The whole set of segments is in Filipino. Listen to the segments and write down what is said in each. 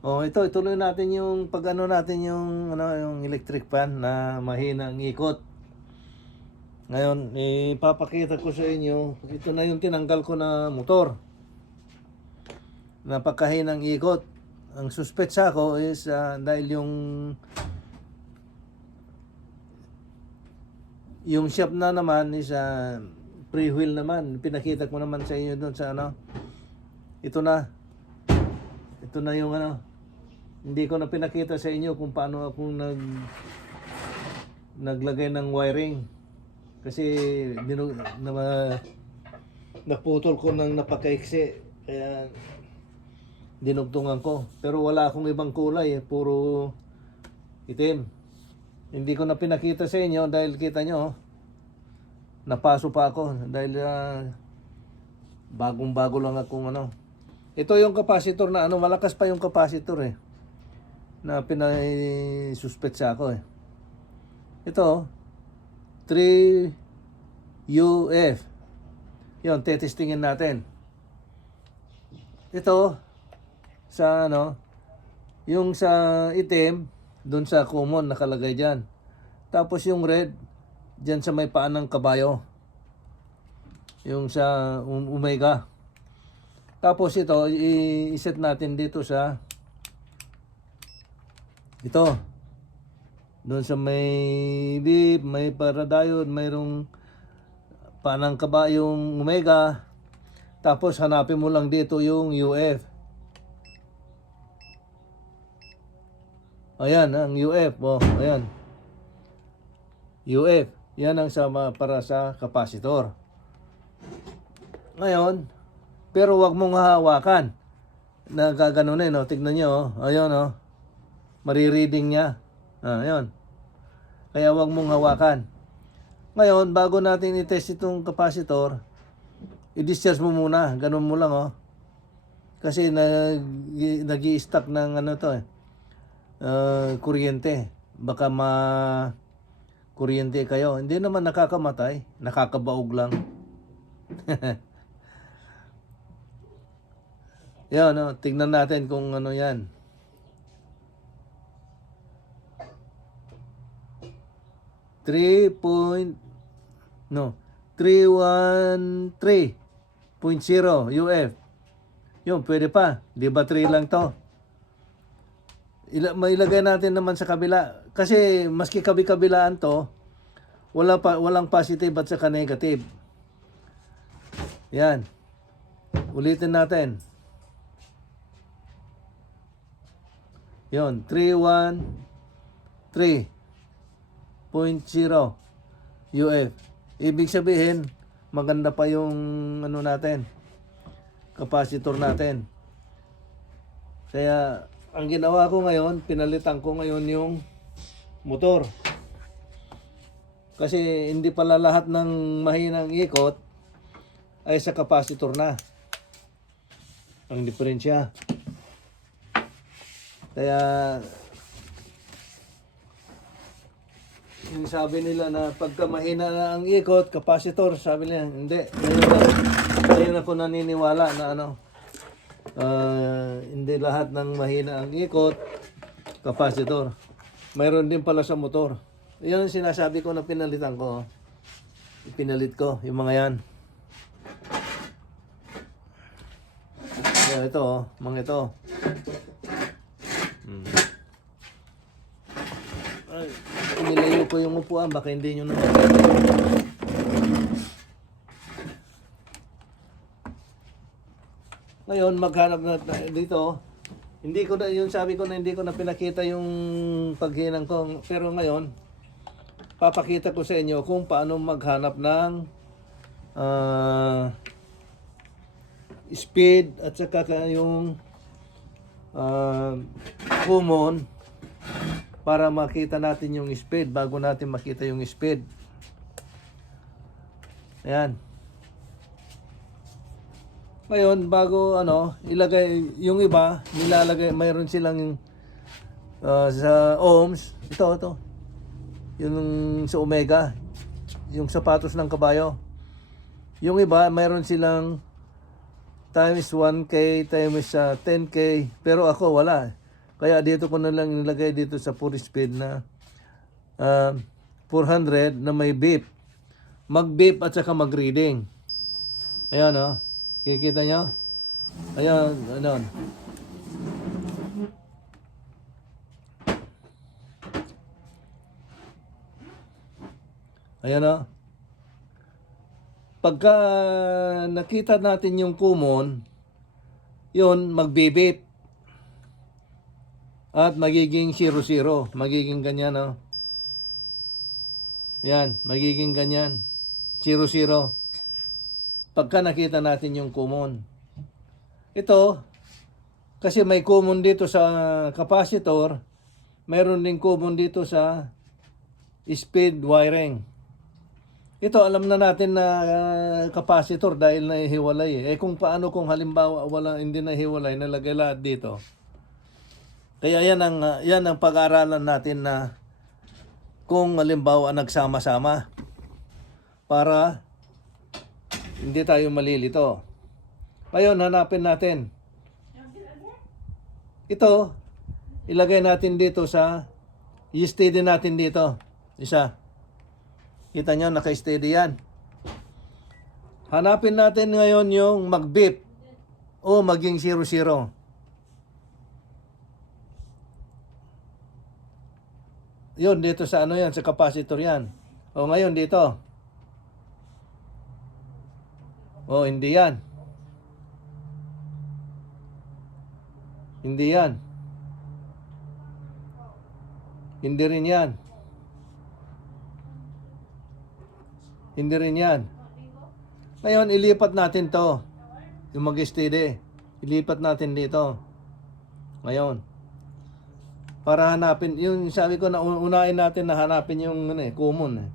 Oh, ito ituloy natin yung pag-ano natin yung ano yung electric fan na mahina ang ikot. Ngayon, ipapakita ko sa inyo, ito na yung tinanggal ko na motor. Napakahinang ikot. Ang suspetsa ko is dahil yung shop na naman is pre-wheel naman. Pinakita ko naman sa inyo doon sa ano. Ito na. Ito na yung ano. Hindi ko na pinakita sa inyo kung paano ako naglagay ng wiring. Kasi naputol ko ng napakaiksi. Kaya dinugtungan ko. Pero wala akong ibang kulay puro itim. Hindi ko na pinakita sa inyo dahil kita nyo, napaso pa ako dahil bagong-bago lang akong ano. Ito yung capacitor na ano, malakas pa yung capacitor na pinay-suspect sa ako Ito, 3UF. Yun, tetestingin natin. Ito, sa ano, yung sa itim, doon sa common nakalagay dyan. Tapos yung red, dyan sa may paan ng kabayo. Yung sa Omega. Tapos ito, i-set natin dito sa ito. Doon sa may beep, may paradiode, mayroong paan ng kabayong Omega. Tapos hanapin mo lang dito yung UF. Ayan, ang UF. Oh, ayan. UF. Yan ang sama para sa kapasitor. Ngayon, pero wag mong hahawakan. Nagkaganunin, no? Tignan nyo, ayun, no? Marireading niya. Ayun. Kaya wag mong hawakan. Ngayon, bago natin i-test itong kapasitor, i-discharge mo muna. Ganun mo lang, oh. Kasi nag-i-stack ng ano to kuryente. Baka kuryente kayo. Hindi naman nakakamatay, nakakabaog lang. Yan, no? Tignan natin kung ano yan. Three point, no, 313.0 UF. Yun, pwede pa. Di ba 3 lang to? Mailagay natin naman sa kabila. Kasi maski kabi-kabilaan to, walang positive at saka negative. Yan. Ulitin natin. Yon, 313.0 UF. Ibig sabihin, maganda pa yung ano natin, capacitor natin. Kaya ang ginawa ko ngayon, pinalitan ko ngayon yung motor. Kasi hindi pala lahat ng mahinang ikot ay sa capacitor na. Ang diferensya. Kaya yung sabi nila na pagka mahina na ang ikot, capacitor, sabi nila, hindi. Ngayon ako naniniwala na ano, hindi lahat ng mahina ang ikot, capacitor. Mayroon din pala sa motor. Yan ang sinasabi ko na pinalitan ko. Pinalit ko, yung mga yan. Kaya ito, mga ito. Ay, nilayo ko yung upuan, baka hindi nyo naman. Ngayon, maghanap na dito. Hindi ko na, yung sabi ko na hindi ko na pinakita yung paghinang ko. Pero ngayon, papakita ko sa inyo kung paano maghanap ng speed at saka yung common para makita natin yung speed bago natin makita yung speed. Ayan. Ngayon, bago ilagay yung iba, nilalagay, mayroon silang sa ohms. Ito. Yung sa Omega, yung sapatos ng kabayo. Yung iba, mayroon silang times 1K, times 10K. Pero ako, wala. Kaya dito ko na lang nilagay dito sa 4 speed na 400 na may beep. Mag-beep at saka mag-reading. Ayan o. Kikita nyo? Ayan. Ayan. Ayan o. Pagka nakita natin yung common, yun, magbe-beep. At magiging 00. Magiging ganyan o. Yan. Magiging ganyan. 00. Pagka nakita natin yung common. Ito, kasi may common dito sa capacitor, mayroon din common dito sa speed wiring. Ito, alam na natin na capacitor dahil nahihiwalay. Kung paano kung halimbawa hindi nahihiwalay, nalagay lahat dito. Kaya yan ang pag-aaralan natin na kung halimbawa nagsama-sama para hindi tayo malilito. Ngayon, hanapin natin. Ito, ilagay natin dito sa i-steady natin dito. Isa. Kita nyo, naka-steady yan. Hanapin natin ngayon yung mag-beep o maging 00. Yun, dito sa ano yan, sa capacitor yan. O ngayon dito. O, hindi yan. Hindi yan. Hindi rin yan. Hindi rin yan. Ngayon, ilipat natin to. Yung mag-steady. Ilipat natin dito. Ngayon. Para hanapin, yung sabi ko na unahin natin na hanapin yung common.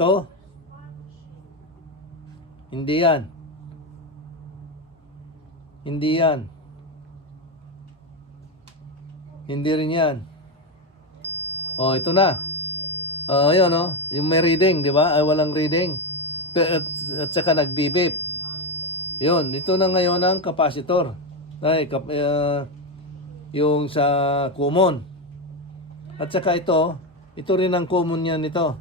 To. Hindi yan. Hindi yan. Hindi rin yan. Oh, ito na. Ayun, oh. Yung may reading, di ba? Ay, walang reading. At saka nag-beep. Yun, ito na ngayon ang capacitor. Ay, yung sa common. At saka ito rin ang common niya nito.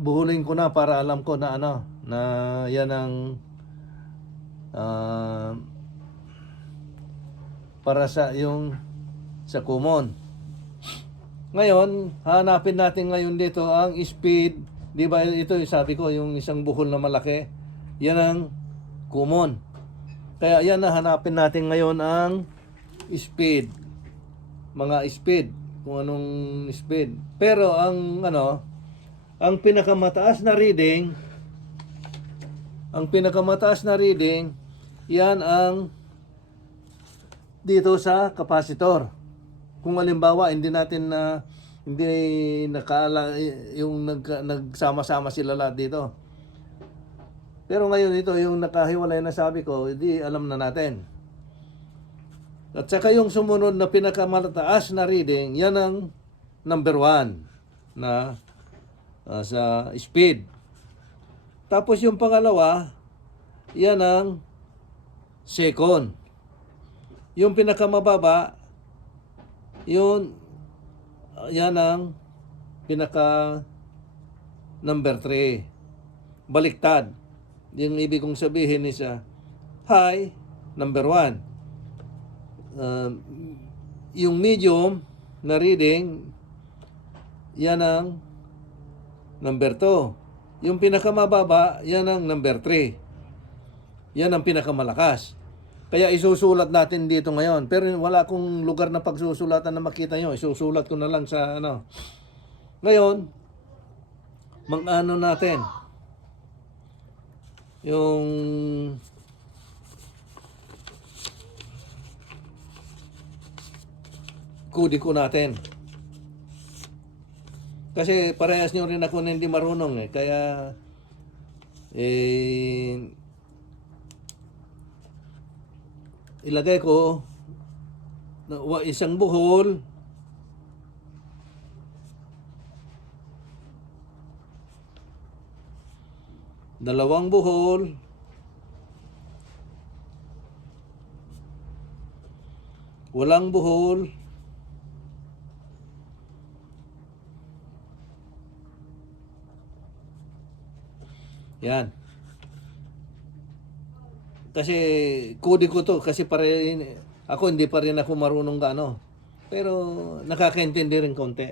Buhulin ko na para alam ko na na yan ang para sa yung sa common. Ngayon, hanapin natin ngayon dito ang speed. Di ba ito sabi ko, yung isang buhol na malaki, yan ang common. Kaya yan na hanapin natin ngayon ang speed. Mga speed, kung anong speed. Pero ang ang pinakamataas na reading, yan ang dito sa capacitor. Kung halimbawa hindi natin hindi nakaala yung nagsama-sama sila lahat dito. Pero ngayon ito yung nakahiwalay na sabi ko, hindi alam na natin. At saka yung sumunod na pinakamataas na reading, yan ang number 1 na sa speed. Tapos yung pangalawa, yan ang second. Yung pinakamababa, yan ang pinaka number 3. Baliktad. Yung ibig kong sabihin is high, number 1. Yung medium na reading, yan ang number 2. Yung pinakamababa, yan ang number 3. Yan ang pinakamalakas. Kaya isusulat natin dito ngayon. Pero wala akong lugar na pagsusulatan na makita nyo. Isusulat ko na lang sa Ngayon, mag-ano natin. Yung kudiko natin. Kasi parehas nyo rin ako na hindi marunong Kaya ilagay ko isang buhol, dalawang buhol, walang buhol, yan. Kasi kodi ko to kasi ako hindi pa rin ako marunong gaano. Pero nakakaintindi rin konti.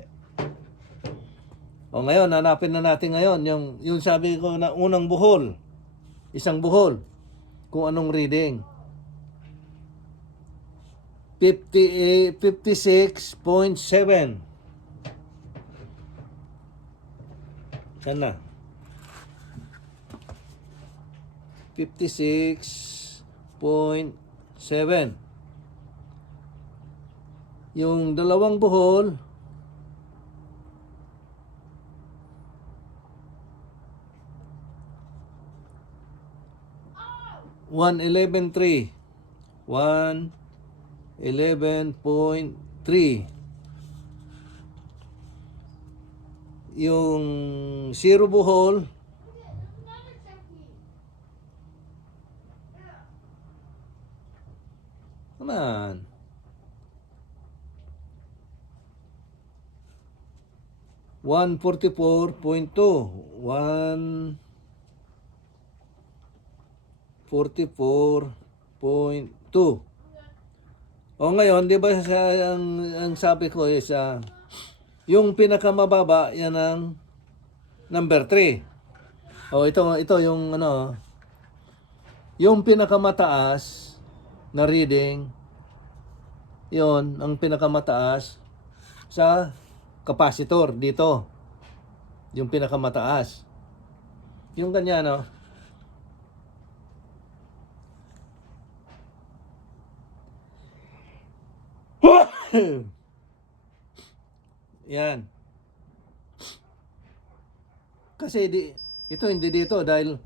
O ngayon, hanapin na natin ngayon yung sabi ko na unang buhol. Isang buhol. Kung anong reading. 56.7. Yan na. 56.7. Yung dalawang buhol, $111.3. 111.3. Yung zero buhol, naman, 144.2. 144.2. O ngayon, di ba ang sabi ko is yung pinakamababa yan ang number 3. O ito yung yung pinakamataas na reading, yon ang pinakamataas sa capacitor dito. Yung pinakamataas. Yung ganyan, no? Yan. Kasi ito hindi dito dahil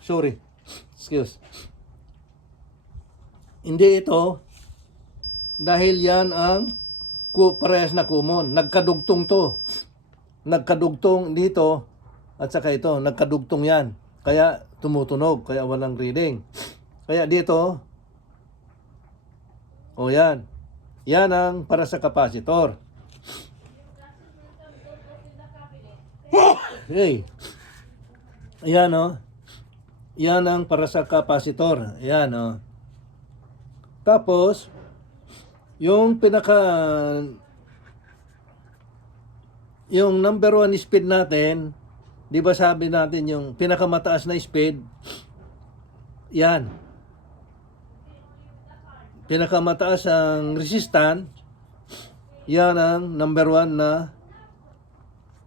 sorry. Excuse. Hindi ito dahil yan ang parehas na common. Nagkadugtong to. Nagkadugtong dito at saka ito. Nagkadugtong yan. Kaya tumutunog. Kaya walang reading. Kaya dito, o yan. Yan ang para sa capacitor. Hey. Ayan, o. Yan ang para sa capacitor. Ayan, o. Tapos, yung yung number 1 speed natin, di ba sabi natin yung pinakamataas na speed, yan. Pinakamataas ang resistance, yan ang number 1 na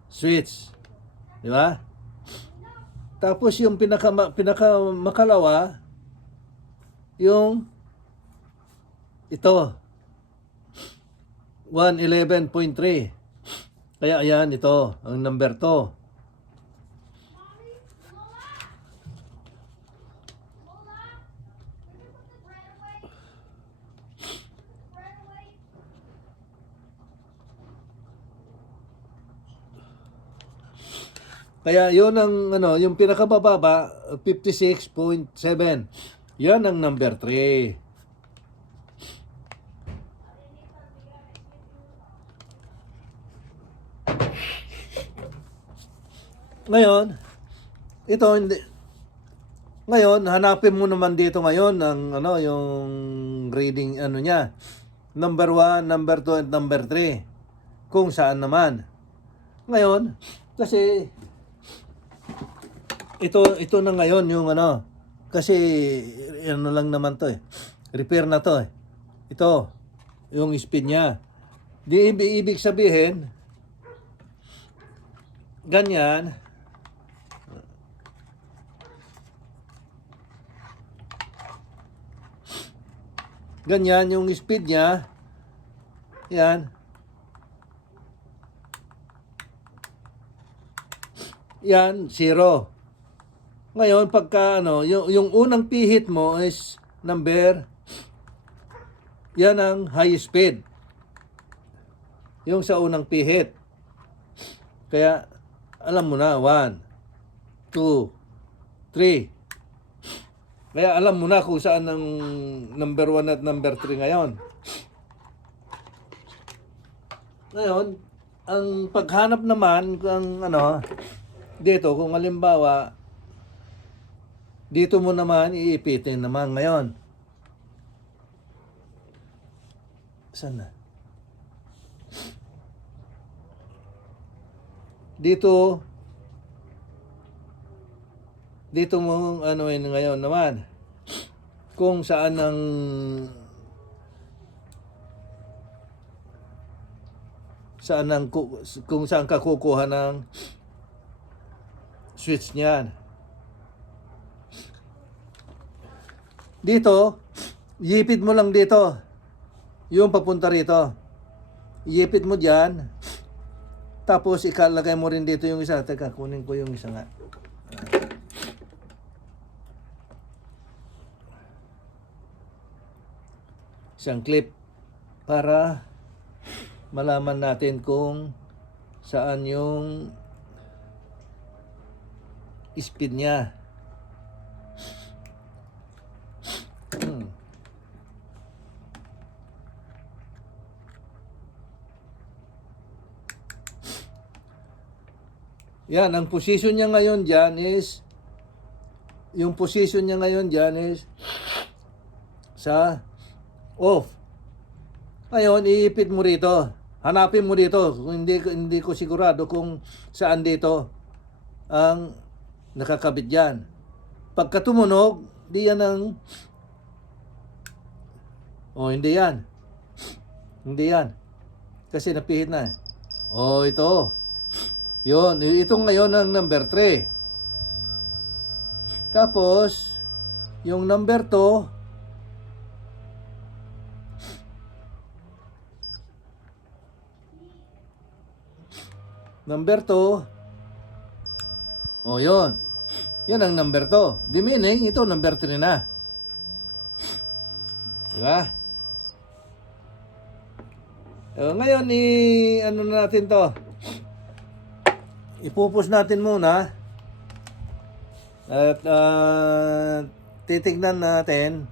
switch. Di ba? Tapos yung pinakamakalawa, yung ito, 111.3. Kaya ayan, ito, ang number 2. Kaya yun ang yung pinakababa 56.7. Yan ang number 3. Ngayon, ito hindi. Ngayon, hanapin mo naman dito ngayon ang yung reading niya. Number 1, number 2 and number 3. Kung saan naman. Ngayon, kasi ito na ngayon yung kasi lang naman to repair na to ito yung speed niya. Di ibig sabihin ganyan yung speed niya. Yan zero. Ngayon, pagka yung unang pihit mo is number, yan ang high speed. Yung sa unang pihit. Kaya, alam mo na, 1, 2, 3. Kaya alam mo na kung saan ang number 1 at number 3 ngayon. Ngayon, ang paghanap naman kung dito, kung halimbawa, dito mo naman iipitin naman ngayon. Saan na? Dito mo ngayon naman kung saan kung saan ka kukuha ng switch niyan. Dito, yipit mo lang dito. Yung papunta rito. Yipit mo diyan. Tapos ikalagay mo rin dito yung isa. Teka, kunin ko yung isa nga. Isang clip para malaman natin kung saan yung speed niya. Yan, ang position niya ngayon dyan is, yung position niya ngayon dyan is sa off. Ngayon, iipit mo rito. Hanapin mo dito. Kung hindi ko sigurado kung saan dito ang nakakabit dyan. Pagka tumunog, di yan ang... hindi yan. Hindi yan. Kasi napihit na. Ito. Yun. Ito ngayon ang number 3. Tapos, yung number 2, yun. Yan ang number 2. Di meaning, ito number 3 na. Diba? Ngayon, natin to. Ipupus natin muna. At titignan natin.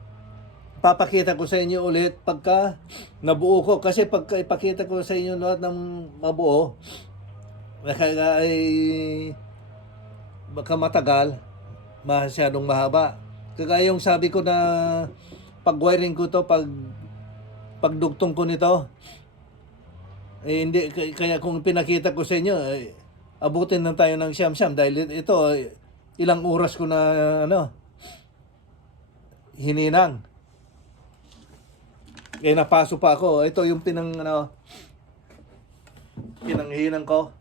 Papakita ko sa inyo ulit pagka nabuo ko. Kasi pagka ipakita ko sa inyo lahat ng mabuo, baka matagal, masyadong mahaba. Kagaya yung sabi ko na pag-wiring ko to, pagdugtong ko nito, hindi, kaya kung pinakita ko sa inyo, abutin lang tayo ng siyam-siyam dahil ito, ilang oras ko na hininang. Kaya napaso pa ako. Ito yung pinanghinang ko.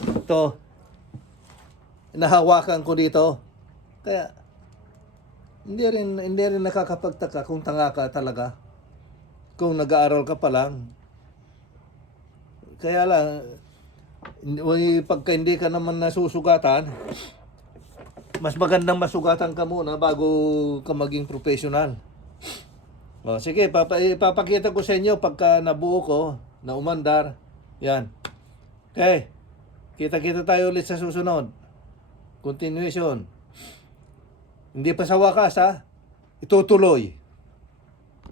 Ito, nahawakan ko dito. Kaya hindi rin nakakapagtaka kung tanga ka talaga. Kung nag-aaral ka pa lang. Kaya lang, pagka hindi ka naman nasusugatan, mas magandang masugatan ka muna bago ka maging professional. Sige, ipapakita ko sa inyo pagka nabuo ko, na umandar. Yan. Okay. Kita-kita tayo ulit sa susunod. Continuation. Hindi pa sa wakas, ha? Itutuloy.